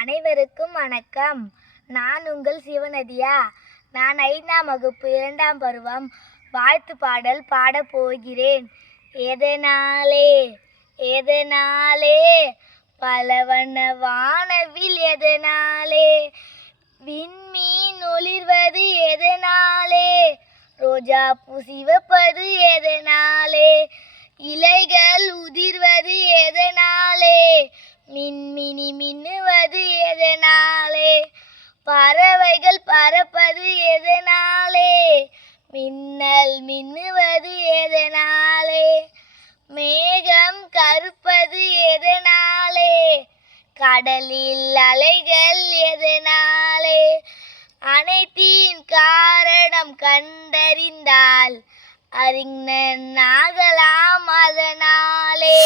அனைவருக்கும் வணக்கம். நான் உங்கள் சிவநதியா. நான் 5ஆம் வகுப்பு 2ஆம் பருவம் வாழ்த்து பாடல் பாடப் போகிறேன். எதனாலே எதனாலே பலவண்ண வானவில் எதனாலே விண்மீன் ஒளிர்வது எதனாலே ரோஜாப்பூ சிவப்பது எதனாலே இலைகள் உதிர்வது எதனாலே மின்மினி மின்னுவது எதனாலே பறவைகள் பறப்பது எதனாலே மின்னல் மின்னுவது எதனாலே மேகம் கருப்பது எதனாலே கடலில் அலைகள் எதனாலே அனைத்தின் காரணம் கண்டறிந்தால் அறிஞன் ஆகலாம் அதனாலே.